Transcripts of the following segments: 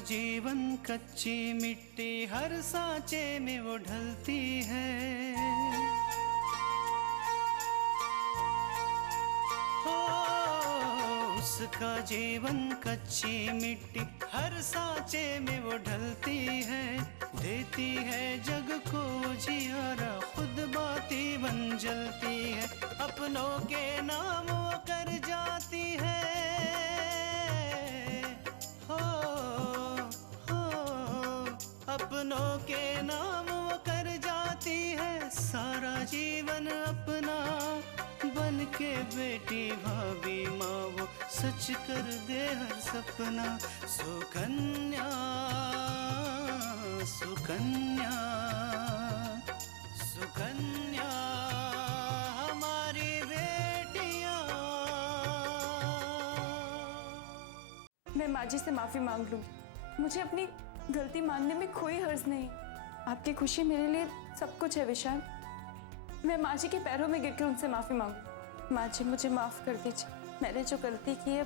जीवन कच्ची मिट्टी हर सांचे में वो ढलती है। हो उसका जीवन कच्ची मिट्टी हर सांचे में वो ढलती है। देती है जग को जियारा खुद बाती बन जलती है। अपनों के नाम वो कर जाती है। अपनों के नाम वो कर जाती है। सारा जीवन अपना बन के बेटी भाभी माँ वो सच कर दे हर सपना। सुकन्या सुकन्या सुकन्या हमारी बेटियाँ। मैं माँ जी से माफी मांग लूंगी। मुझे अपनी गलती मानने में कोई हर्ज नहीं। आपकी खुशी मेरे लिए सब कुछ है विशाल। मैं माँ जी के पैरों में गिरकर उनसे माफी मांगू। माँ जी मुझे माफ कर दीजिए। मैंने जो गलती की है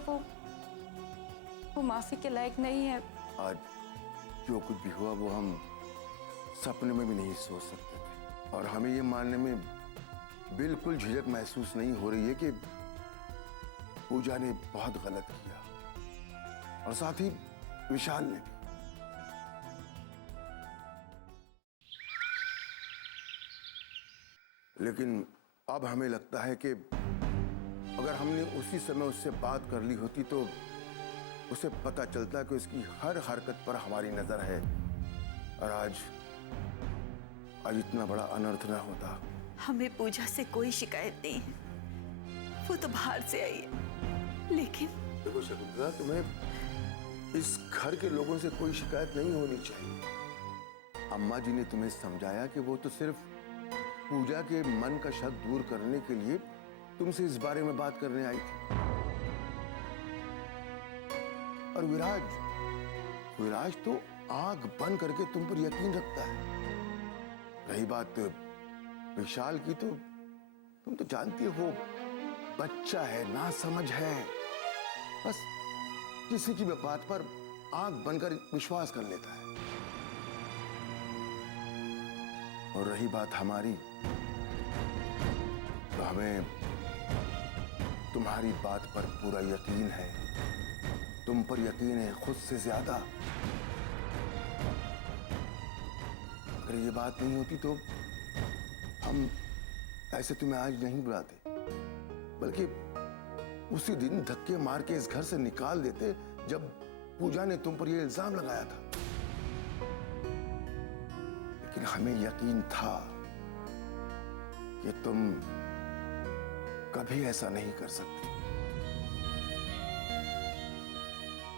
वो माफी के लायक नहीं है। आज जो कुछ भी हुआ वो हम सपने में भी नहीं सोच सकते थे, और हमें ये मानने में बिल्कुल झिझक महसूस नहीं हो रही है कि पूजा ने बहुत गलत किया, और साथ ही विशाल ने भी। लेकिन अब हमें लगता है कि अगर हमने उसी समय उससे बात कर ली होती तो उसे पता चलता कि उसकी हर हरकत पर हमारी नजर है, और आज इतना बड़ा अनर्थ ना होता। हमें पूजा से कोई शिकायत नहीं है, वो तो बाहर से आई है। लेकिन देखो शकुंतला, तुम्हें इस घर के लोगों से कोई शिकायत नहीं होनी चाहिए। अम्मा जी ने तुम्हें समझाया कि वो तो सिर्फ पूजा के मन का शक दूर करने के लिए तुमसे इस बारे में बात करने आई थी। और विराज तो आंख बंद करके तुम पर यकीन रखता है। रही बात विशाल की, तो तुम तो जानती हो बच्चा है, नासमझ है, बस किसी की भी बात पर आंख बंद कर विश्वास कर लेता है। और रही बात हमारी, तो हमें तुम्हारी बात पर पूरा यकीन है। तुम पर यकीन है खुद से ज्यादा। अगर ये बात नहीं होती तो हम ऐसे तुम्हें आज नहीं बुलाते, बल्कि उसी दिन धक्के मार के इस घर से निकाल देते जब पूजा ने तुम पर यह इल्जाम लगाया था। लेकिन हमें यकीन था कि तुम कभी ऐसा नहीं कर सकती।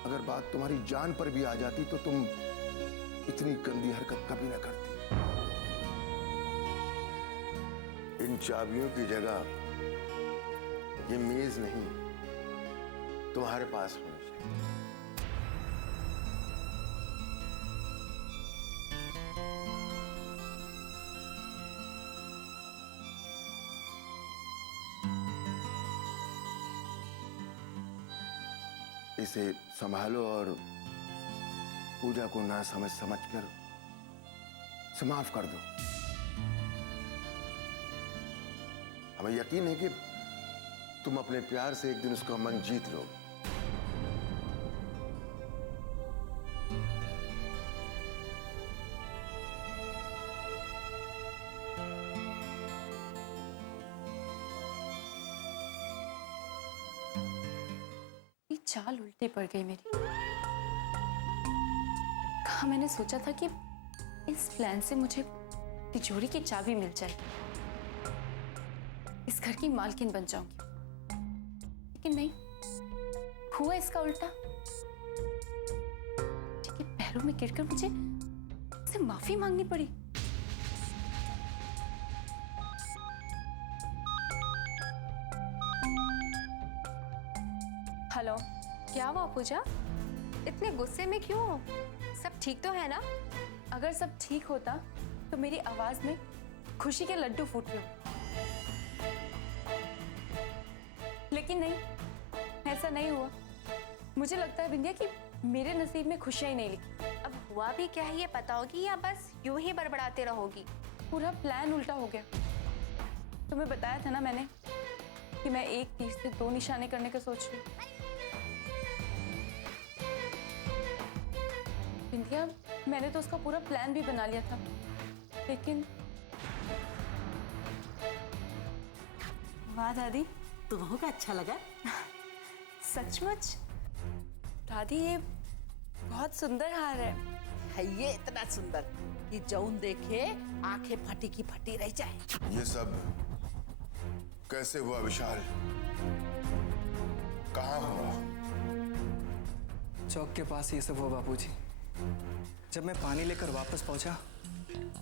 अगर बात तुम्हारी जान पर भी आ जाती तो तुम इतनी गंदी हरकत कभी ना करती। इन चाबियों की जगह ये मेज नहीं तुम्हारे पास होनी चाहिए। इसे संभालो और पूजा को ना समझ कर इसे माफ कर दो। हमें यकीन है कि तुम अपने प्यार से एक दिन उसका मन जीत लो। चाल उल्टी पड़ गई मेरी। कहा मैंने सोचा था कि इस प्लान से मुझे तिजोरी की चाबी मिल जाए, इस घर की मालकिन बन जाऊंगी। लेकिन नहीं, हुआ इसका उल्टा। ठीक है, पैरों में गिरकर मुझे उससे माफी मांगनी पड़ी। हेलो, क्या हुआ पूजा? इतने गुस्से में क्यों हो? सब ठीक तो है ना? अगर सब ठीक होता तो मेरी आवाज में खुशी के लड्डू फूट रहे। लेकिन नहीं, ऐसा नहीं हुआ। मुझे लगता है बिंदिया कि मेरे नसीब में खुशियां ही नहीं लिखी। अब हुआ भी क्या है ये बताओगी या बस यूं ही बड़बड़ाते रहोगी? पूरा प्लान उल्टा हो गया। तुम्हें बताया था ना मैंने कि मैं एक तीर से दो निशाने करने का सोच रही हूँ। बिंदिया, मैंने तो उसका पूरा प्लान भी बना लिया था, लेकिन वाह दादी, तुम्हें का अच्छा लगा? सचमुच दादी, ये बहुत सुंदर हार है। है ये इतना सुंदर कि जौन देखे आंखें फटी की फटी रह जाए। ये सब कैसे हुआ विशाल? कहाँ हुआ? चौक के पास ये सब हुआ बापूजी। जब मैं पानी लेकर वापस पहुंचा,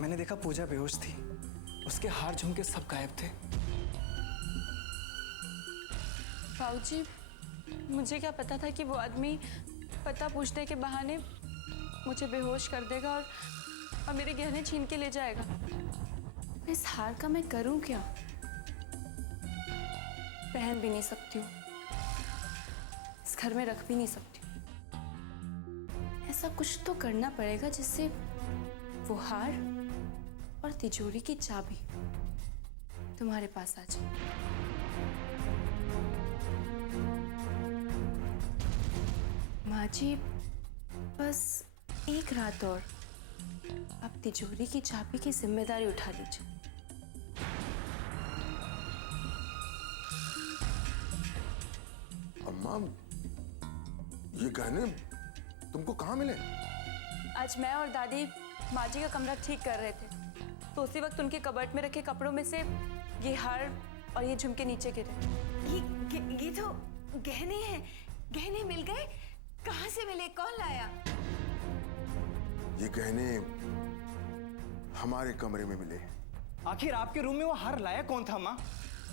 मैंने देखा पूजा बेहोश थी। उसके हार झुमके सब गायब थे। बाबूजी, मुझे क्या पता था कि वो आदमी पता पूछने के बहाने मुझे बेहोश कर देगा और मेरे गहने छीन के ले जाएगा। इस हार का मैं करूं क्या? पहन भी नहीं सकती हूँ, इस घर में रख भी नहीं सकती हूँ। ऐसा कुछ तो करना पड़ेगा जिससे वो हार और तिजोरी की चाबी तुम्हारे पास आ जाए। माँ जी, बस एक रात और आप तिजोरी की चाबी की जिम्मेदारी उठा लीजिए। अम्मा, ये गहने तुमको कहाँ मिले? आज मैं और दादी माँ जी का कमरा ठीक कर रहे थे, तो उसी वक्त उनके कबर्ड में रखे कपड़ों में से ये हार और ये झुमके नीचे गिरे। ये तो गहने हैं। गहने मिल गए? कहाँ से मिले? कौन लाया? ये गहने हमारे कमरे में मिले। आखिर आपके रूम में वो हार लाया कौन था माँ?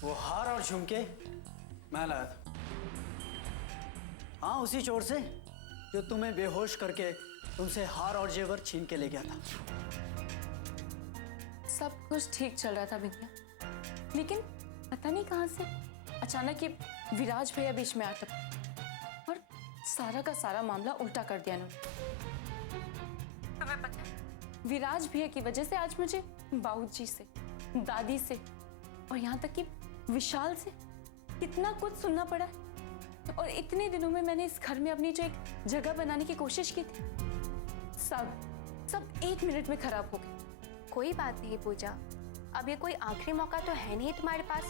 वो हार और झुमके मैं लाया था। हाँ, उसी चोर से जो तुम्हें बेहोश करके तुमसे हार और जेवर छीन के ले गया था। सब कुछ ठीक चल रहा था बिंदिया, लेकिन पता नहीं कहाँ से अचानक ये विराज भैया बीच में आ टपके और सारा का सारा मामला उल्टा कर दिया इन्होंने। तुम्हें पता है, विराज भैया की वजह से आज मुझे बाबूजी से, दादी से और यहाँ तक कि विशाल से कितना कुछ सुनना पड़ा है। और इतने दिनों में मैंने इस घर में अपनी जो एक जगह बनाने की कोशिश की थी, सब एक मिनट में खराब हो गए। कोई बात नहीं पूजा, अब ये कोई आखिरी मौका तो है नहीं तुम्हारे पास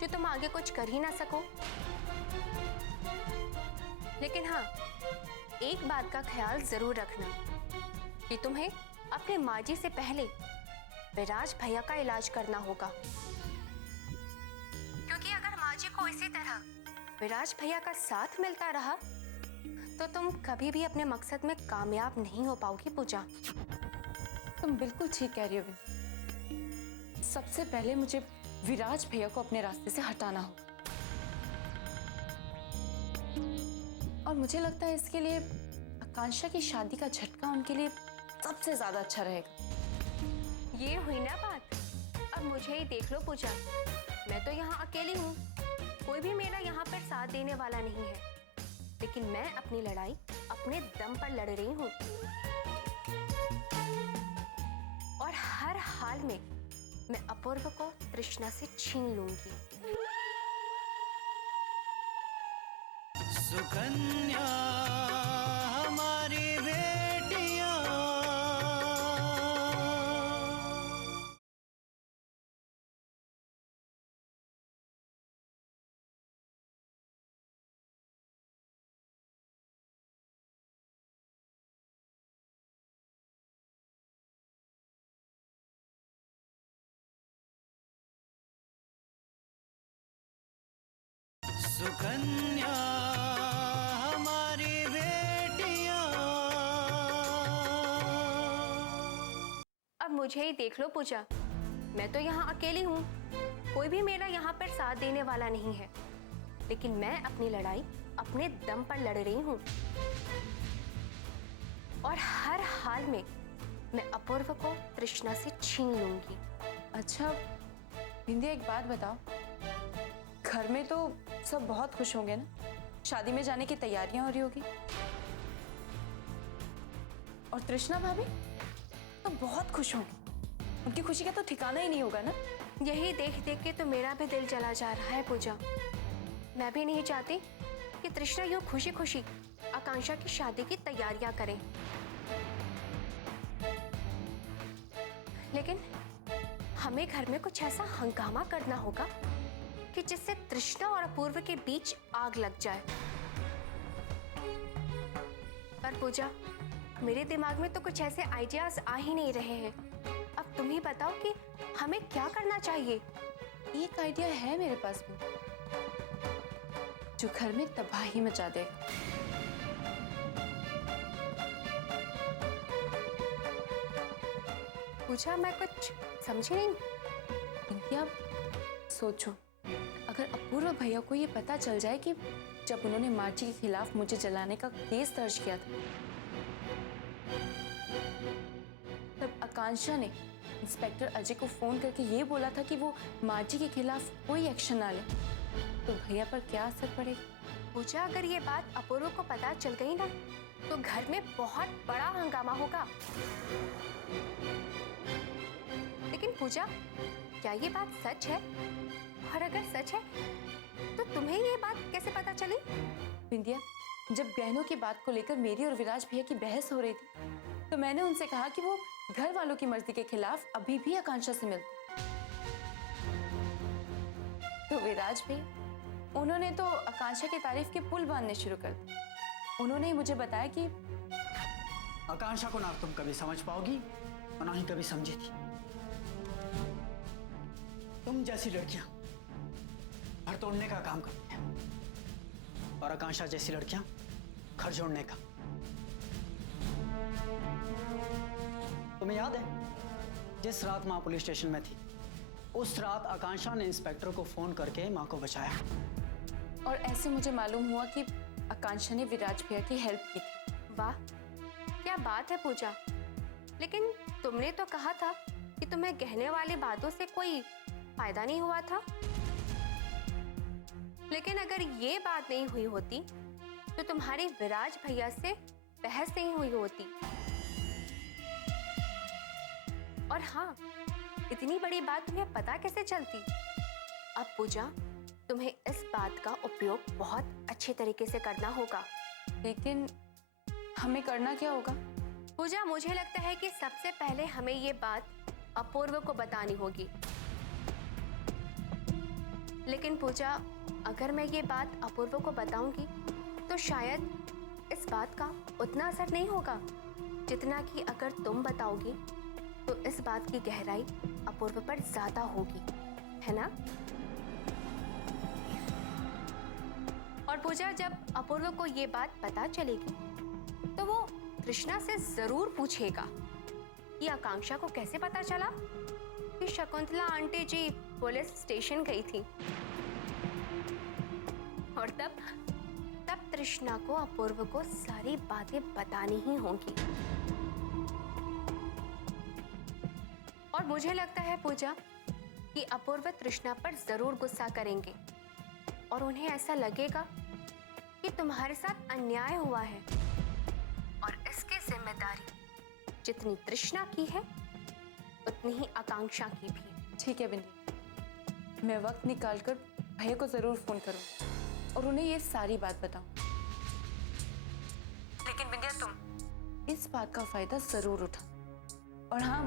जो तुम आगे कुछ कर ही ना सको। लेकिन हाँ, एक बात का ख्याल जरूर रखना कि तुम्हें अपने माँ जी से पहले विराज भैया का इलाज करना होगा, क्योंकि अगर माँ जी को इसी तरह विराज भैया का साथ मिलता रहा तो तुम कभी भी अपने मकसद में कामयाब नहीं हो पाओगी पूजा। तुम बिल्कुल ठीक कह रही हो बिंदी। सबसे पहले मुझे विराज भैया को अपने रास्ते से हटाना होगा, और मुझे लगता है इसके लिए आकांक्षा की शादी का झटका उनके लिए सबसे ज्यादा अच्छा रहेगा। ये हुई ना बात। अब मुझे ही देख लो पूजा, मैं तो यहाँ अकेली हूँ, कोई भी मेरा यहाँ पर साथ देने वाला नहीं है, लेकिन मैं अपनी लड़ाई अपने दम पर लड़ रही हूँ और हर हाल में मैं अपूर्व को तृष्णा से छीन लूंगी। सुकन्या हमारी बेटियां, सुकन्या हमारी बेटियां। अब मुझे ही देख लो पूजा, मैं तो यहाँ अकेली हूँ, कोई भी मेरा यहाँ पर साथ देने वाला नहीं है, लेकिन मैं अपनी लड़ाई अपने दम पर लड़ रही हूँ और हर हाल में मैं अपूर्व को तृष्णा से छीन लूंगी। अच्छा बिंदिया, एक बात बताओ, घर में तो सब बहुत खुश होंगे ना? शादी में जाने की तैयारियां हो रही होगी। और तृष्णा भाभी तो बहुत खुश होंगी, उनकी खुशी का तो ठिकाना ही नहीं होगा ना। यही देख देख के तो मेरा भी दिल जला जा रहा है पूजा। मैं भी नहीं चाहती कि तृष्णा यूं खुशी खुशी आकांक्षा की शादी की तैयारियां करें, लेकिन हमें घर में कुछ ऐसा हंगामा करना होगा कि जिससे तृष्णा और अपूर्व के बीच आग लग जाए। पर पूजा, मेरे दिमाग में तो कुछ ऐसे आइडियाज आ ही नहीं रहे हैं। अब तुम ही बताओ कि हमें क्या करना चाहिए। एक आइडिया है मेरे पास भी, जो घर में तबाही मचा देगा। पूजा, मैं कुछ समझी नहीं। इंदिया, सोचो, अगर अपूर्व भैया को ये पता चल जाए कि जब उन्होंने मार्ची के खिलाफ मुझे जलाने का केस दर्ज किया था, तब आकांक्षा ने इंस्पेक्टर अजय को फोन करके ये बोला था कि वो मार्ची के खिलाफ कोई एक्शन ना ले, तो भैया पर क्या असर पड़ेगा? पूजा, अगर ये बात अपूर्व को पता चल गई ना, तो घर में बहुत बड़ा हंगामा होगा। लेकिन पूजा, क्या ये बात सच है? और अगर सच है तो तुम्हें ये बात कैसे पता चली? बिंदिया, जब गहनों की बात को लेकर मेरी और विराज भैया की बहस हो रही थी, तो मैंने उनसे कहा कि वो घर वालों की मर्जी के खिलाफ अभी भी आकांक्षा से मिलते। तो विराज भैया, उन्होंने तो आकांक्षा की तारीफ के पुल बांधने शुरू कर दिए। उन्होंने ही मुझे बताया कि आकांक्षा को ना तुम कभी समझ पाओगी और ना ही कभी समझी थी। तुम जैसी लड़कियां घर तोड़ने का काम करती हैं और आकांक्षा जैसी लड़कियां घर जोड़ने का। तुम्हें याद है जिस रात मां पुलिस स्टेशन में थी, उस रात आकांक्षा ने इंस्पेक्टर को फोन करके मां को बचाया। और ऐसे मुझे मालूम हुआ कि आकांक्षा ने विराज भैया की हेल्प की थी। वाह, क्या बात है पूजा। लेकिन तुमने तो कहा था कि तुम्हें गहने वाली बातों से कोई फायदा नहीं हुआ था। लेकिन अगर ये बात नहीं हुई होती तो तुम्हारी विराज भैया से बहस नहीं हुई होती। और हाँ, इतनी बड़ी बात तुम्हें पता कैसे चलती? अब पूजा, तुम्हें इस बात का उपयोग बहुत अच्छे तरीके से करना होगा। लेकिन हमें करना क्या होगा? पूजा, मुझे लगता है कि सबसे पहले हमें ये बात अपूर्व को बतानी होगी। लेकिन पूजा, अगर मैं ये बात अपूर्व को बताऊंगी तो शायद इस बात का उतना असर नहीं होगा जितना कि अगर तुम बताओगी तो इस बात की गहराई अपूर्व पर ज्यादा होगी, है ना? और पूजा, जब अपूर्व को ये बात पता चलेगी तो वो तृष्णा से जरूर पूछेगा कि आकांक्षा को कैसे पता चला कि शकुंतला आंटी जी पुलिस स्टेशन गई थी। और तब तृष्णा को अपूर्व को सारी बातें बतानी ही होंगी। और मुझे लगता है पूजा कि अपूर्व तृष्णा पर जरूर गुस्सा करेंगे और उन्हें ऐसा लगेगा कि तुम्हारे साथ अन्याय हुआ है और इसकी जिम्मेदारी जितनी तृष्णा की है उतनी ही आकांक्षा की भी। ठीक है बिंदी, मैं वक्त निकालकर भैया को जरूर फोन करूँ और उन्हें ये सारी बात बताऊं। लेकिन बिंदिया, तुम इस बात का फायदा जरूर उठा। और हाँ,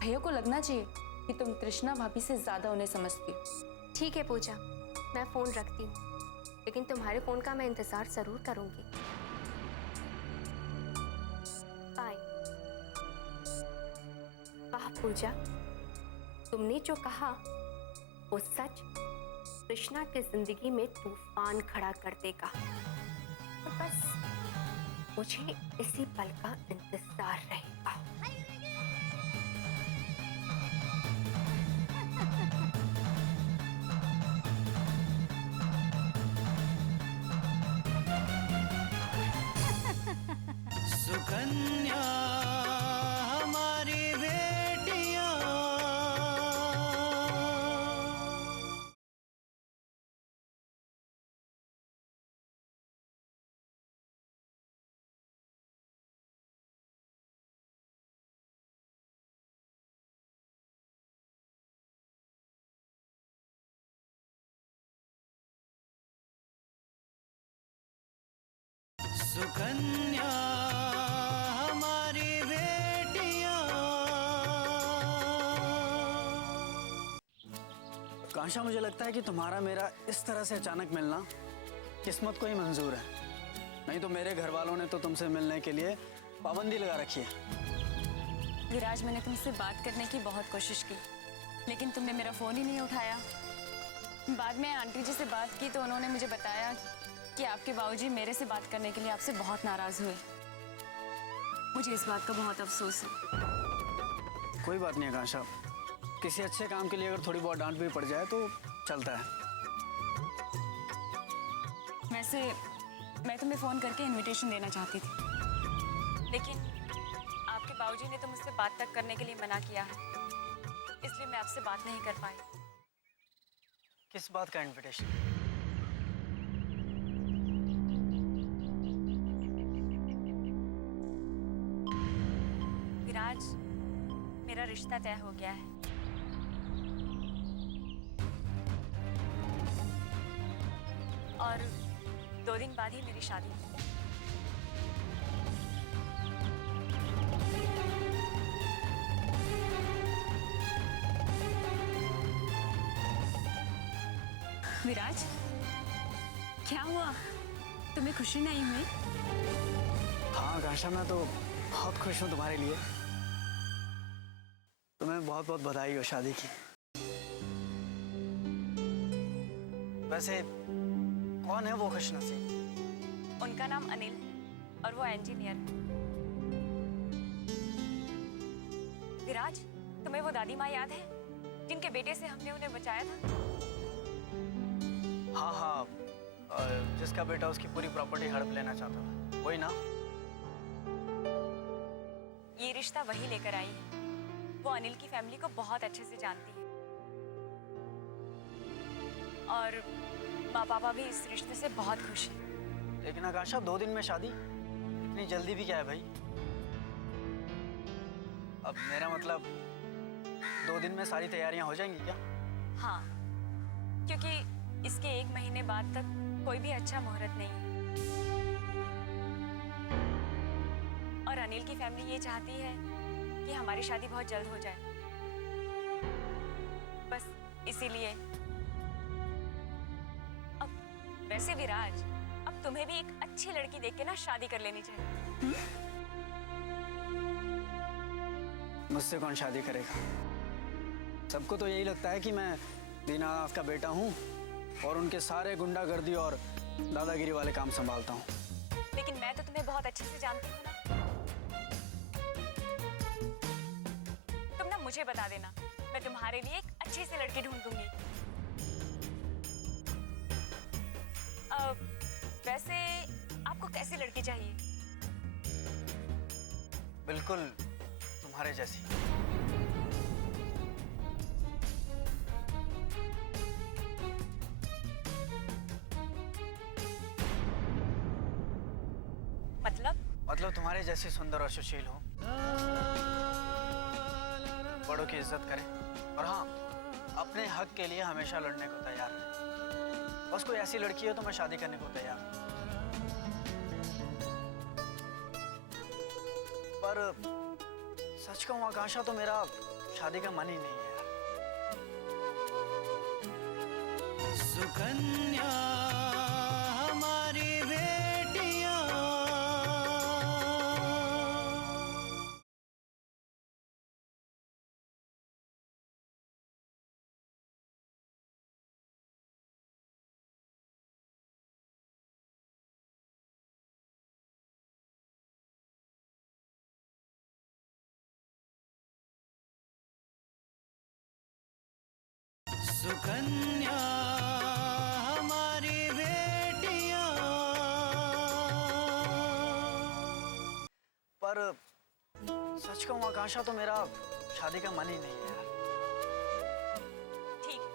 भैया को लगना चाहिए कि तुम तृष्णा भाभी से ज्यादा उन्हें समझती हो। ठीक है पूजा, मैं फोन रखती हूँ, लेकिन तुम्हारे फोन का मैं इंतजार जरूर करूंगी। बाय। वाह पूजा, तुमने जो कहा वो सच कृष्णा की जिंदगी में तूफान खड़ा कर देगा। और बस मुझे इसी पल का इंतजार रहेगा। सुकन्या सुकन्या हमारी बेटियां। कांक्षा, मुझे लगता है कि तुम्हारा मेरा इस तरह से अचानक मिलना किस्मत को ही मंजूर है, नहीं तो मेरे घर वालों ने तो तुमसे मिलने के लिए पाबंदी लगा रखी है। विराज, मैंने तुमसे बात करने की बहुत कोशिश की, लेकिन तुमने मेरा फ़ोन ही नहीं उठाया। बाद में आंटी जी से बात की तो उन्होंने मुझे बताया कि आपके बाबूजी मेरे से बात करने के लिए आपसे बहुत नाराज़ हुए। मुझे इस बात का बहुत अफसोस है। कोई बात नहीं आकांक्षा, किसी अच्छे काम के लिए अगर थोड़ी बहुत डांट भी पड़ जाए तो चलता है। वैसे मैं तुम्हें फ़ोन करके इनविटेशन देना चाहती थी, लेकिन आपके बाबूजी ने तो मुझसे बात तक करने के लिए मना किया है, इसलिए मैं आपसे बात नहीं कर पाई। किस बात का इनविटेशन? विराज, मेरा रिश्ता तय हो गया है। और 2 दिन बाद ही मेरी शादी है। विराज, क्या हुआ? तुम्हें खुशी नहीं हुई? हाँ आकांक्षा, मैं तो बहुत खुश हूँ तुम्हारे लिए। तुम्हें बहुत बहुत बधाई हो शादी की। वैसे कौन है वो खुशनसीब? उनका नाम अनिल है और वो इंजीनियर है। विराज, तुम्हें वो दादी माँ याद है जिनके बेटे से हमने उन्हें बचाया था? हाँ हाँ, जिसका बेटा उसकी पूरी प्रॉपर्टी हड़प लेना चाहता था, वही ना? ये रिश्ता वही लेकर आई है। वो अनिल की फैमिली को बहुत अच्छे से जानती है और माँ पापा भी इस रिश्ते से बहुत खुश हैं। लेकिन आकांक्षा, 2 दिन में शादी? इतनी जल्दी भी क्या है भाई? अब मेरा मतलब 2 दिन में सारी तैयारियां हो जाएंगी क्या? हाँ, क्योंकि इसके 1 महीने बाद तक कोई भी अच्छा मुहूर्त नहीं है और अनिल की फैमिली ये चाहती है कि हमारी शादी बहुत जल्द हो जाए। बस इसीलिए। अब वैसे विराज, अब तुम्हें भी एक अच्छी लड़की देख के ना शादी कर लेनी चाहिए। मुझसे कौन शादी करेगा? सबको तो यही लगता है कि मैं दीनानाथ का बेटा हूँ और उनके सारे गुंडागर्दी और दादागिरी वाले काम संभालता हूँ। लेकिन मैं तो तुम्हें बहुत अच्छे से जानती हूँ ना। तुम ना मुझे बता देना, मैं तुम्हारे लिए एक अच्छी सी लड़की ढूंढ दूंगी। वैसे आपको कैसी लड़की चाहिए? बिल्कुल तुम्हारे जैसी। मतलब तुम्हारे जैसी सुंदर और सुशील हो, बड़ों की इज्जत करे और हाँ, अपने हक के लिए हमेशा लड़ने को तैयार है। बस कोई ऐसी लड़की है तो मैं शादी करने को तैयार हूँ। पर सच कहूँ आकांक्षा, तो मेरा शादी का मन ही नहीं है यार। सुकन्या हमारी बेटियां। सुकन्या हमारी बेटियां। पर सच कहूँ आकांक्षा, तो मेरा शादी का मन ही नहीं है यार। ठीक है,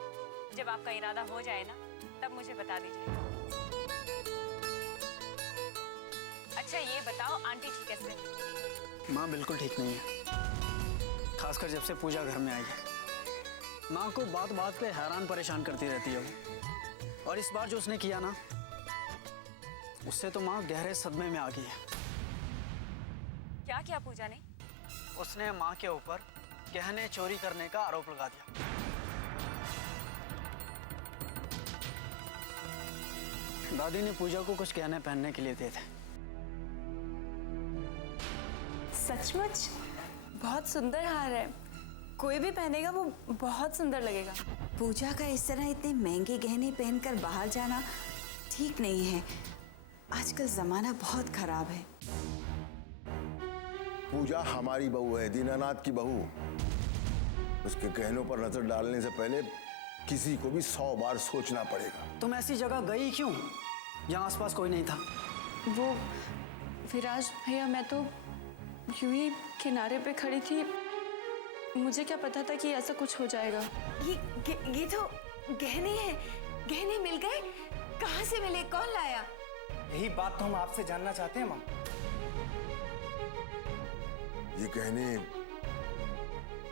जब आपका इरादा हो जाए ना तब मुझे बता दीजिए। अच्छा ये बताओ, आंटी जी कैसे हैं? माँ बिल्कुल ठीक नहीं है, खासकर जब से पूजा घर में आई है। माँ को बात बात पे हैरान परेशान करती रहती है वो। और इस बार जो उसने किया ना, उससे तो माँ गहरे सदमे में आ गई है। क्या किया पूजा ने? उसने माँ के ऊपर गहने चोरी करने का आरोप लगा दिया। दादी ने पूजा को कुछ गहने पहनने के लिए दिए थे। सचमुच बहुत सुंदर हार है, कोई भी पहनेगा वो बहुत सुंदर लगेगा। पूजा का इस तरह इतने महंगे गहने पहनकर बाहर जाना ठीक नहीं है। आजकल जमाना बहुत खराब है। पूजा हमारी बहू है, दीनानाथ की बहू। उसके गहनों पर नजर डालने से पहले किसी को भी 100 बार सोचना पड़ेगा। तुम ऐसी जगह गई क्यों जहाँ आसपास कोई नहीं था? वो विराज भैया, मैं तो यूं ही किनारे पे खड़ी थी, मुझे क्या पता था कि ऐसा कुछ हो जाएगा। ये तो गहने हैं। गहने मिल गए? कहाँ से मिले? कौन लाया? यही बात तो हम आपसे जानना चाहते हैं माँ। ये गहने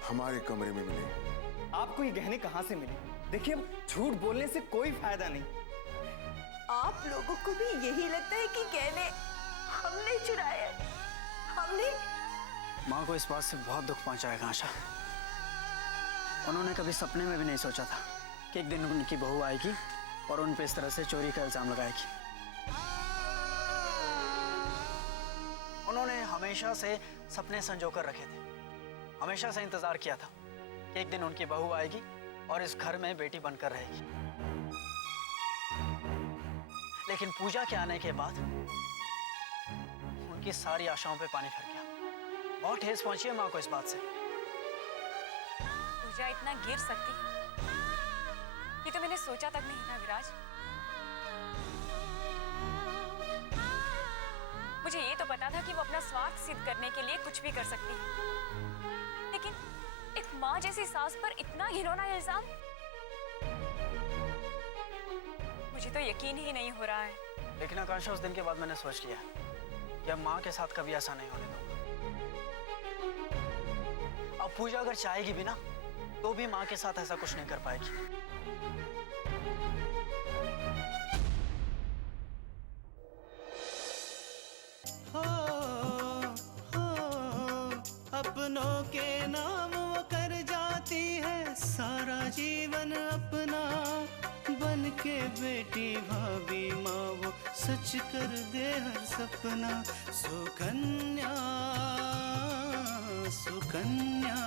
हमारे कमरे में मिले। आपको ये गहने कहाँ से मिले? देखिए, अब झूठ बोलने से कोई फायदा नहीं। आप लोगों को भी यही लगता है कि गहने हमने चुराए? हमने? माँ को इस बात से बहुत दुख पहुंचाएगा आशा। उन्होंने कभी सपने में भी नहीं सोचा था कि एक दिन उनकी बहू आएगी और उन पे इस तरह से चोरी का इल्जाम लगाएगी। उन्होंने हमेशा से सपने संजो कर रखे थे, हमेशा से इंतजार किया था कि एक दिन उनकी बहू आएगी और इस घर में बेटी बनकर रहेगी। लेकिन पूजा के आने के बाद उनकी सारी आशाओं पे पानी फिर गया। बहुत ठेस पहुंची है माँ को इस बात से। पूजा इतना गिर सकती, ये तो मैंने सोचा तक नहीं था विराज। मुझे ये तो पता था कि वो अपना स्वार्थ सिद्ध करने के लिए कुछ भी कर सकती है, लेकिन एक माँ जैसी सास पर इतना घिनौना इल्जाम, मुझे तो यकीन ही नहीं हो रहा है। लेकिन आकांक्षा, उस दिन के बाद मैंने सोच लिया कि अब माँ के साथ कभी ऐसा नहीं होने दूंगा। अब पूजा अगर चाहेगी भी ना, तो भी माँ के साथ ऐसा कुछ नहीं कर पाएगी। हो, अपनों के नाम वो कर जाती है सारा जीवन अपना। बन के बेटी भाभी माँ वो सच कर दे हर सपना। सुकन्या सुकन्या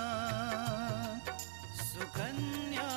सुकन्या